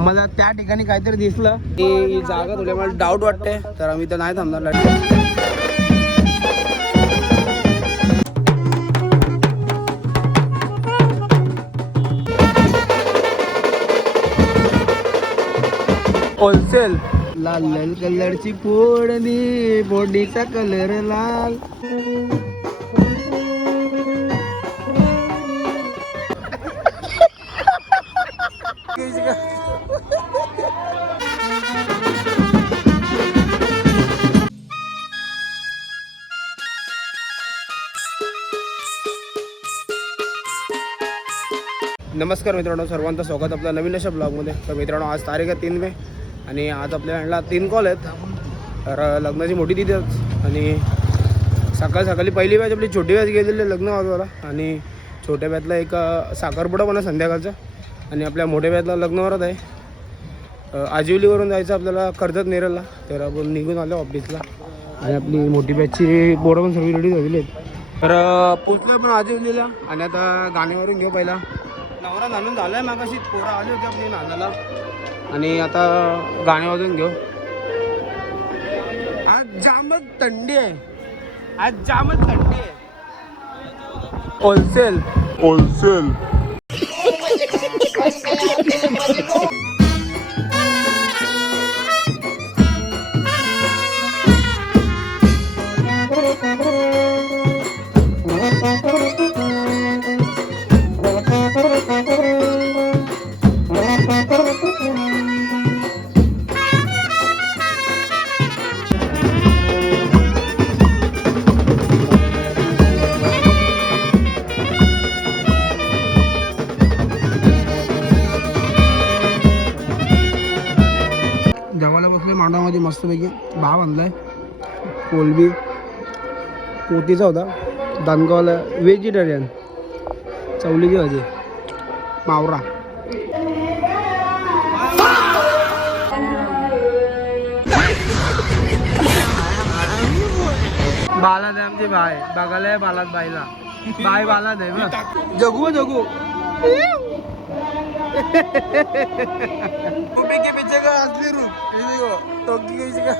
मला त्या ठिकाणी काहीतरी दिसलं की जागा तुला मला डाऊट वाटते, तर आम्ही तर नाही थांबणार. होलसेल लाल लाल कलरची फोडणी, फोडणीचा कलर लाल. नमस्कार मित्रांनो, सर्वांचं स्वागत आपल्या नवीन अशा ब्लॉगमध्ये. तर मित्रांनो, आज तारीख आहे 3 मे आणि आज आपल्याला 3 कॉल आहेत. तर लग्नाची मोठी तिथेच आणि सकाळी पहिली बॅच आपली छोटी बॅच गेलेली लग्न वाजवायला आणि छोट्या बॅचला एक साखरपुडा पण आहे संध्याकाळचा आणि आपल्या मोठ्या बॅचला लग्न वरत आहे. आजिवलीवरून जायचं आपल्याला कर्जत नेरळला. तर आपण निघून आलो ऑफिसला आणि आपली मोठी बॅचची पोरं पण सर्व रेडी झालेली आहेत. तर पोचलो पण आजिवलीला आणि आता गाण्यावरून घेऊ. पहिला नवरा नांदून झाला आहे, मागाशी पोरं आली होती आपली नांदाला आणि आता गाणे वाजून घेऊ. आज जामच थंडी आहे, आज जामच थंडी आहे. होलसेल होलसेल जेवायला बसले मांडामध्ये मस्तपैकी. भाव आणलाय कोलबी, पोतीचा होता, दानगावला व्हेजिटेरियन, चवलीची भाजी, मावरा. बालाद आहे आमची बाय, बघायला आहे बालाद बाईला. बाय बालाद आहे बघ. जगू जगू के पीछे का असली रूप टोकी के पीछे का.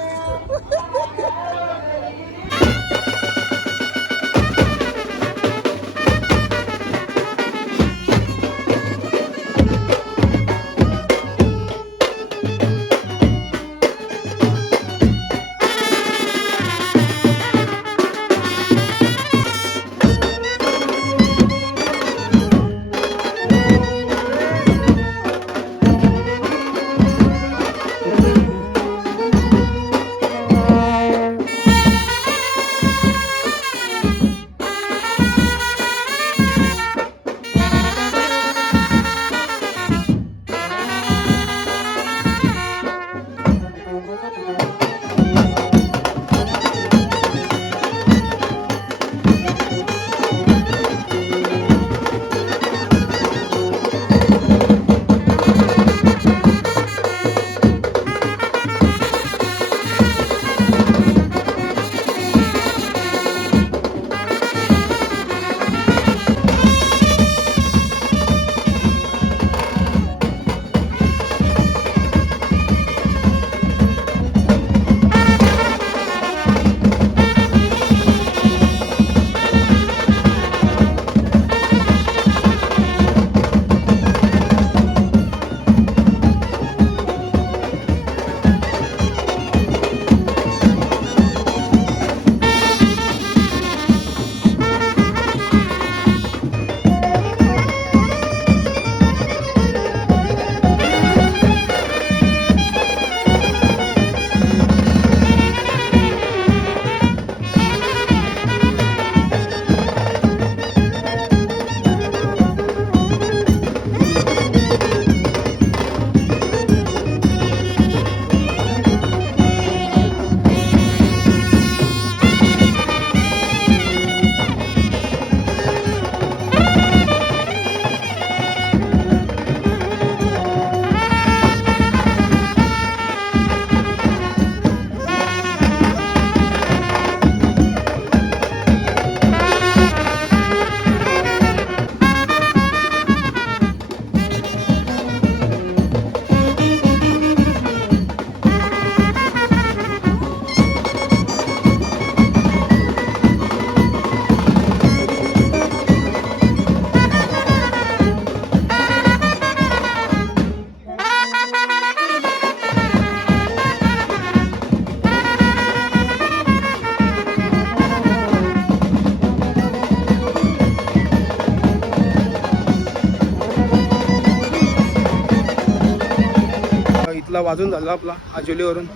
इथला वाजून झाला आपला आजुलीवरून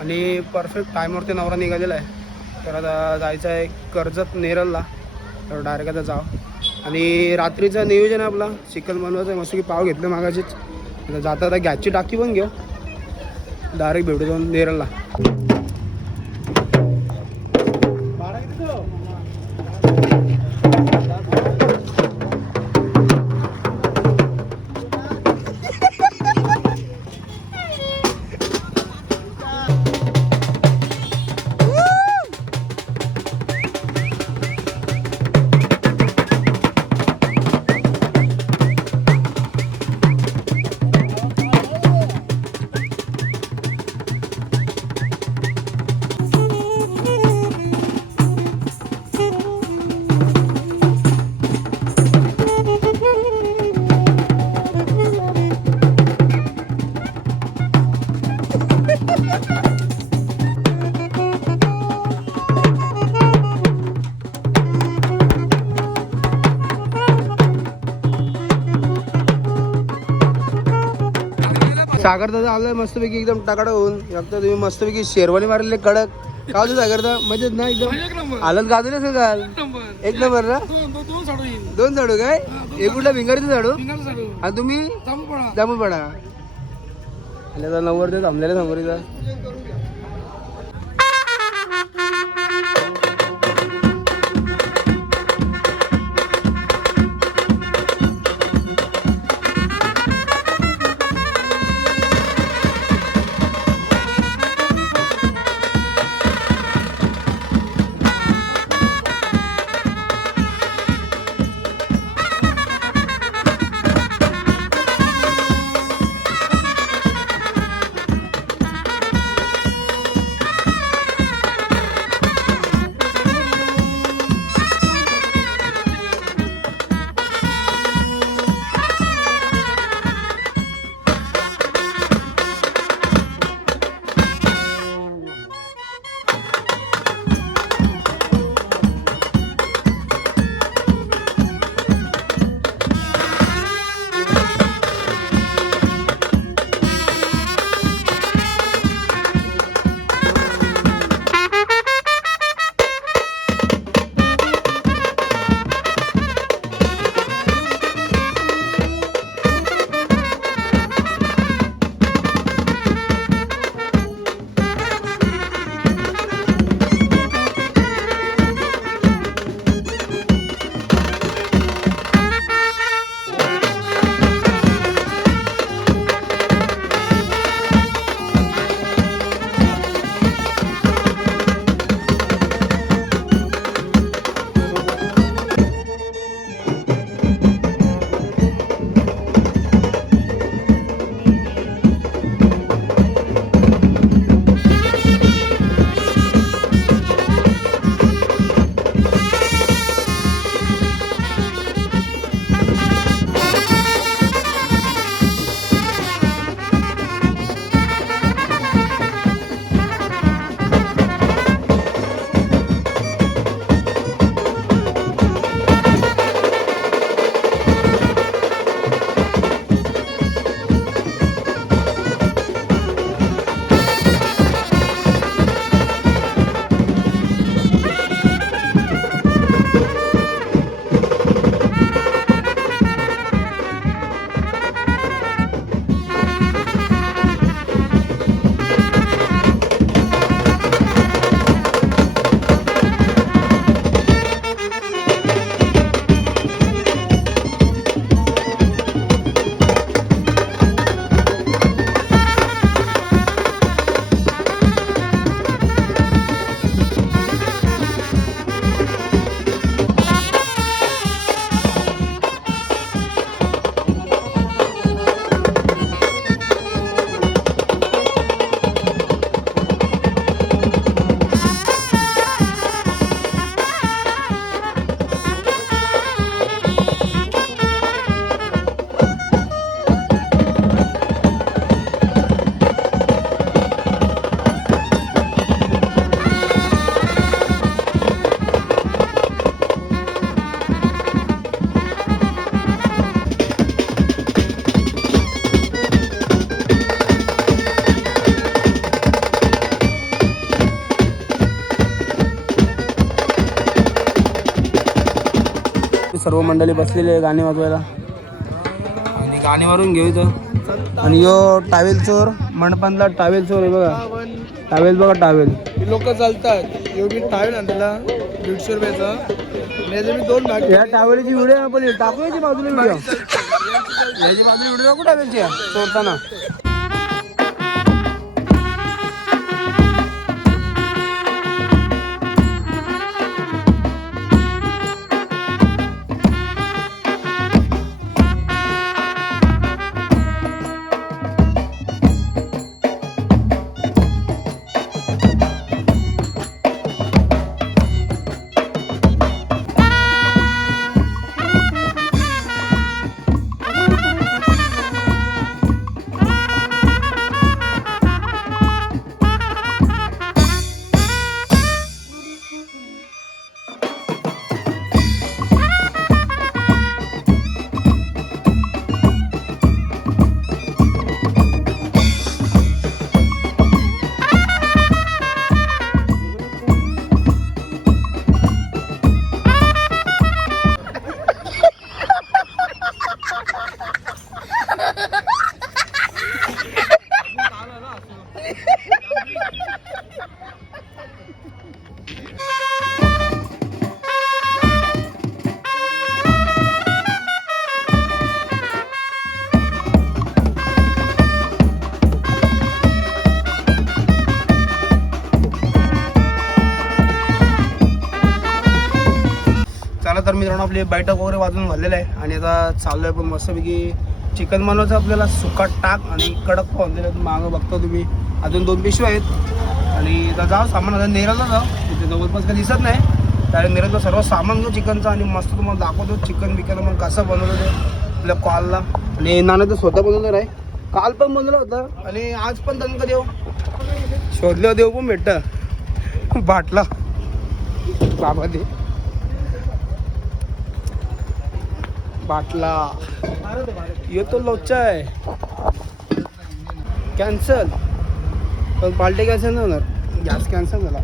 आणि परफेक्ट टाईमवरती नवरा निघालेला आहे. तर आता जायचं आहे कर्जत नेरलला. तर डायरेक्ट आता जाऊ आणि रात्रीचं नियोजन आहे आपला चिकन बनवायचं आहे. मस्त की पाव घेतलं मागाशीच. आता जाता आता गॅसची टाकी पण घेऊ. डायरेक्ट भेटू जाऊन नेरलला. सागर दादा आलाय मस्तपैकी एकदम टाकाडा होऊन. फक्त तुम्ही मस्तपैकी शेरवानी मारलेले कडक. काय होतं सागर दादा मजेत ना एकदम हालत गाजून असेल काल. एक नंबर ना. दोन झाडू काय एक कुठला भिंगारीचं झाडू आणि तुम्ही जांभूळपाडा आल्या नव्वद थांबलेल्या समोरीचा. सर्व मंडळी बसलेली आहे गाणी वाजवायला आणि गाणी मारून घेऊ इथं. आणि यो टावेल चोर मंडपातला टावेल चोर आहे बघा. टावेल बघा टावेल लोक चालतात. यो मी टावेल आणला 150 रुपयाचा. मी 2 भाग. या टावेलची व्हिडिओ पण टाकू याची बाजूला व्हिडिओ. याची बाजूला व्हिडिओ टाकू टावेलची चोरताना. तर मित्रांनो आपली बैठक वगैरे वाजून झालेलं आहे आणि आता चालू आहे पण मस्तपैकी चिकन बनवायचं आपल्याला. सुका टाक आणि कडक पाहून दिलं. मागं बघतो तुम्ही अजून 2 पिशव्या आहेत आणि आता जाऊ सामान आता नेराला जाऊ. तिथे जवळपास काही दिसत नाही कारण नेराचं सर्व सामान घेऊ चिकनचं आणि मस्त तुम्हाला दाखवतो चिकन बिकन मग कसं बनवलं ते आपल्या कॉलला. आणि नाना तर स्वतः बनवणार आहे. काल पण बनवलं होतं आणि आज पण दणकं देऊ शोधलं देऊ पण भेटतं बाटला बाबा ते बाटला ये तो लोचा आहे. कॅन्सल पण पार्टी कॅन्सल नाही होणार. गॅस कॅन्सल झाला.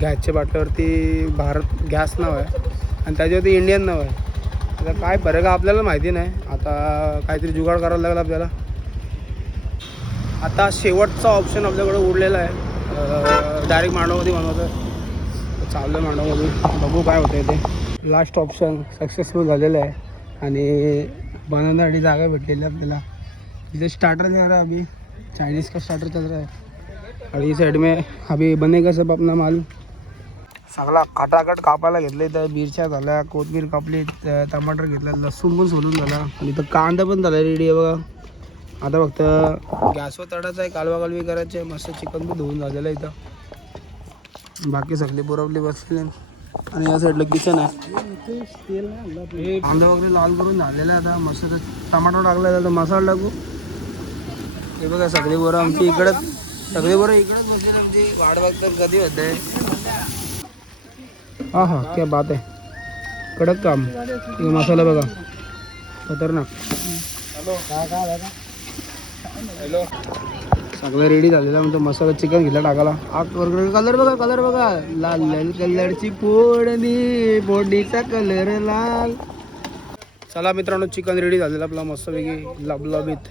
गॅसच्या बाटल्यावरती भारत गॅस नाव आहे आणि त्याच्यावरती इंडियन नाव आहे. आता काय फरक आहे आपल्याला माहिती नाही. आता काहीतरी जुगाड करायला लागला आपल्याला. आता शेवटचा ऑप्शन आपल्याकडे उरलेला आहे. डायरेक्ट मांडवामध्ये बनवतं चाललं आहे. मांडवामध्ये बघू काय होतं ते. लास्ट ऑप्शन सक्सेसफुल झालेलं आहे आणि बनवण्यासाठी जागा भेटलेली आहे आपल्याला. इधर स्टार्टर चल रहा है अभी. चाइनीज़ का स्टार्टर चल रहा है और इस साइड में अभी बनेगा सब अपना माल. सगळा काटाकट कापायला घेतलं. इथं मिरच्या झाल्या, कोथिंबीर कापली, टमाटर घेतलं, लसूण पण सोलून झाला आणि इथं कांदा पण झाला रेडी आहे बघा. आता फक्त गॅसवर तळायचं आहे, कालवा कालवी करायची आहे. मस्त चिकन पण धुवून झालेलं आहे इथं. बाकी सगळी बोरवली बसले आणि या साईडला किचन आहे. कांदा वगैरे लाल करून झालेला आहे. आता मस्त टमाटर टाकला आहे. आता मसाला टाकू. हे बघा सगळी बोरं आमची इकडंच, सगळी बोरं इकडंच बसली. आमची वाट बघतात कधी होते. हा हा क्या बात आहे. कडक काम. मसाला बघा खतरनाक. हॅलो सगळं रेडी झालेलं आहे. म्हणजे मसाला चिकन घेतला टाकाला. कलर बघा, कलर बघा, लाल लाल कलरची फोडणी, फोडणीचा कलर लाल. चला मित्रांनो चिकन रेडी झालेलं आपला मस्तपैकी लबलबीत.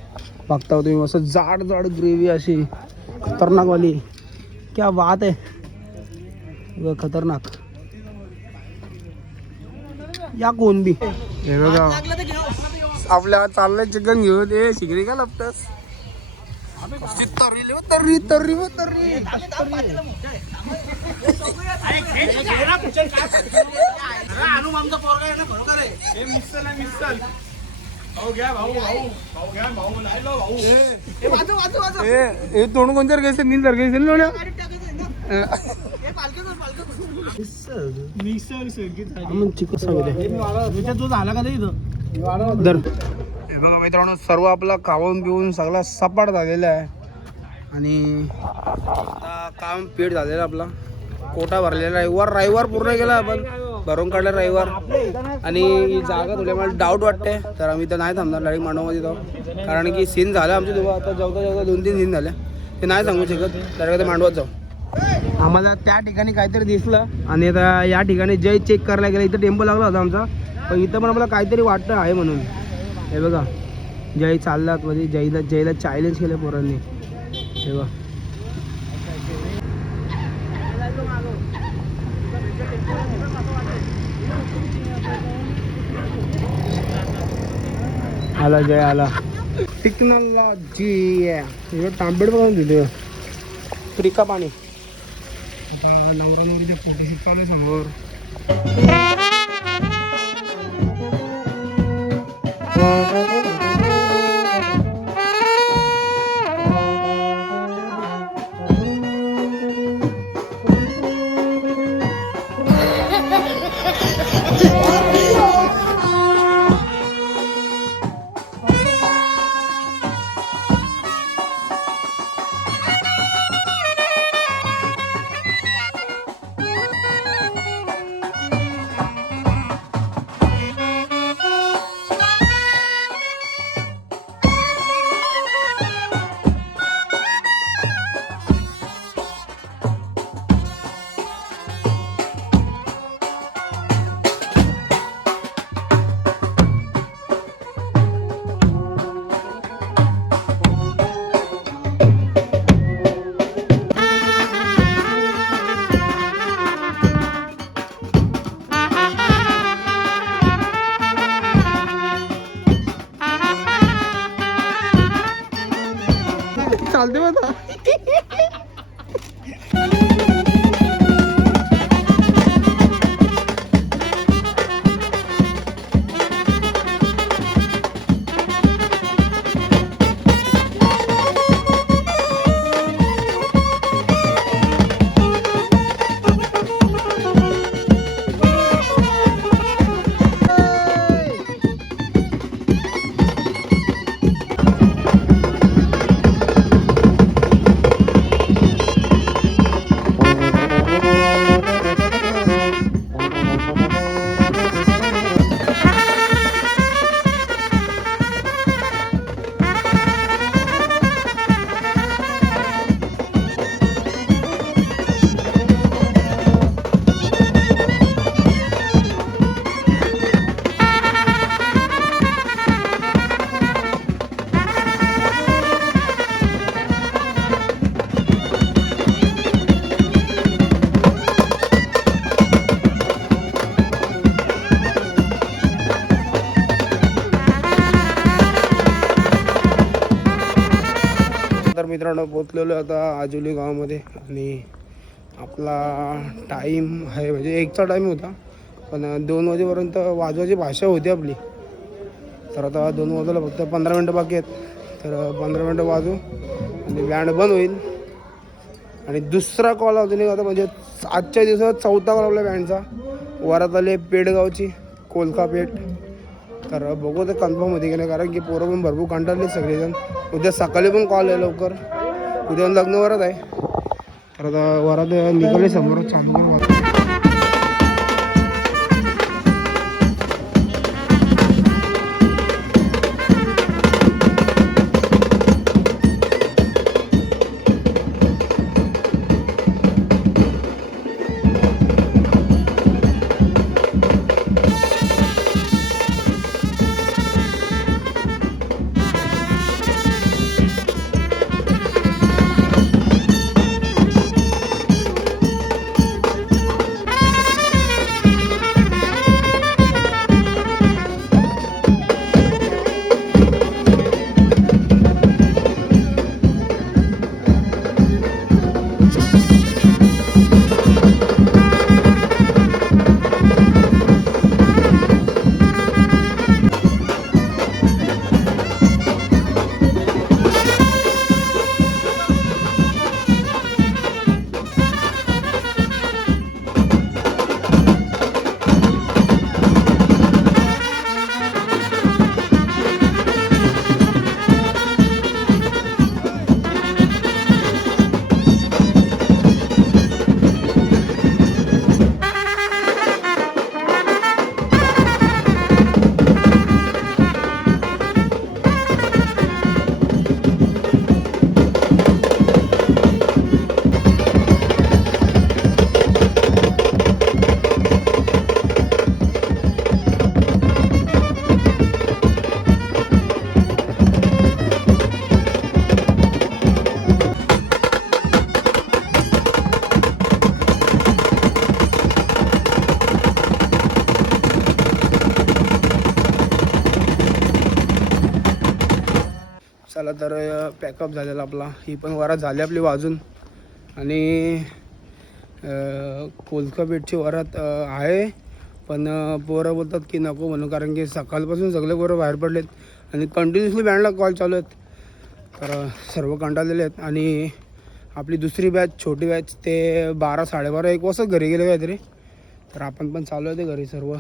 बघता तुम्ही मस्त जाड जाड ग्रेव्ही अशी खतरनाकवाली. क्या बात आहे. खतरनाक या कोण बी. हे बघा आपल्या चाललंय चिकन घेऊन. ते शिगरी का लपतस. तर्री तर्री तर्री तोंड कोणत्या घ्यायचं नील तर घ्यायचं लोण्या. बघा मित्रांनो सर्व आपला खाऊन पिऊन सगळा सपाट झालेला आहे आणि आता काम पीठ झालेलं आपला. कोटा भरलेला. रविवार पूर्ण केला आपण. भरून काढला रविवार आणि ही जागा थोड्या मला डाऊट वाटते तर आम्ही तर नाही थांबणार. डायरेक्ट मांडवामध्ये जाऊ कारण की सीन झालं आमच्या दोघं. आता जेवता जेवता 2-3 सीन झाले ते नाही सांगू शकत. डायरेक्ट मांडवात जाऊ. आम्हाला त्या ठिकाणी काहीतरी दिसलं आणि आता या ठिकाणी जय चेक करायला गेलं. इथं टेम्पो लागला होता आमचा, पण इथं पण आम्हाला काहीतरी वाटतं आहे म्हणून. हे बघा जय चाललात म्हणजे जयला चॅलेंज केलं पोरांनी. हे बघा आला जय आला. टेक्नॉलॉजी तांबेड बघून दिले फ्रिका पाणी. नवरा नवरीचे फोटोशूट चालू आहे समोर. चालते बघा. तर मित्रांनो पोचलेलो आता आजुली गावामध्ये आणि आपला टाईम आहे म्हणजे 1चा टाईम होता, पण 2 वाजेपर्यंत वाजवायची भाषा होती आपली. तर आता 2 वाजायला फक्त 15 मिनटं बाकी आहेत. तर 15 मिनटं वाजू आणि बँड बंद होईल. आणि दुसरा कॉल अजून एक आता म्हणजे आजच्या दिवसात 4था कॉल आपल्या बँडचा. वरात आले पेडगावची कोलका पेठ. तर बघू ते कन्फर्म होते की नाही, कारण की पोरं पण भरपूर कंटाळले सगळेजण. उद्या सकाळी पण कॉल आहे लवकर, उद्या लग्न वरात आहे. तर आता वरात निघाले समोर चांगलं. पॅकअप झालेला आपला. ही पण वरात झाली आपली वाजून. आणि कोलका बेटची वरात आहे, पण पोरं बोलतात की नको म्हणून, कारण की सकाळपासून सगळे पोरं बाहेर पडलेत आणि कंटिन्युअसली बँडला कॉल चालू आहेत. तर सर्व कंटाळलेले आहेत. आणि आपली दुसरी बॅच छोटी बॅच ते 12 साडेबारा 1 वाजता घरी गेले काहीतरी. तर आपण पण चालू आहे ते घरी सर्व.